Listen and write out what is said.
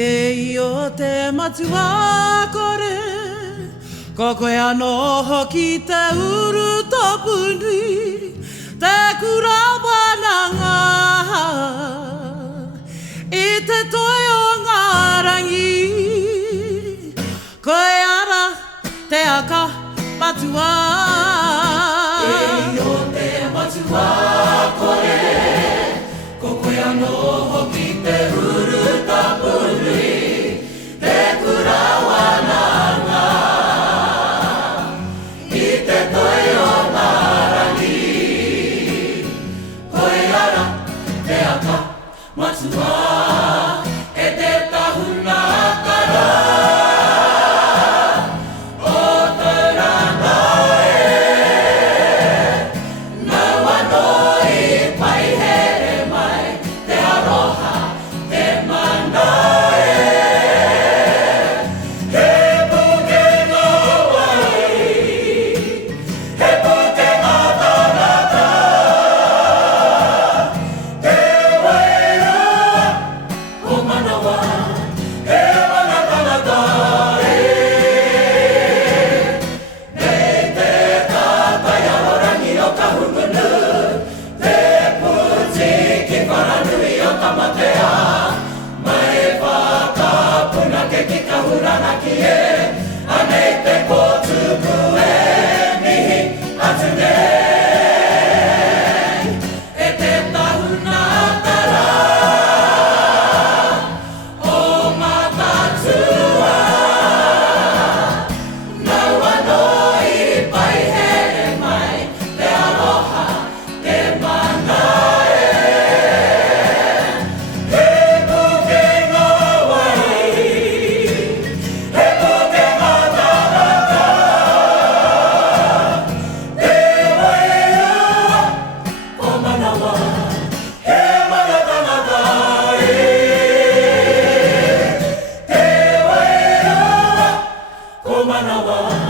E o te matua kore, ko koe anō hoki te uru topuni, te kura wananga. I te toi o ngā rangi, koe ara te aka matua. E o te matua kore, ko koe anō hoki te uru tapuni, te kura wananga. I te toi o ngā rangi, koe ara te aka matua. E te tahuna kara, Manawa.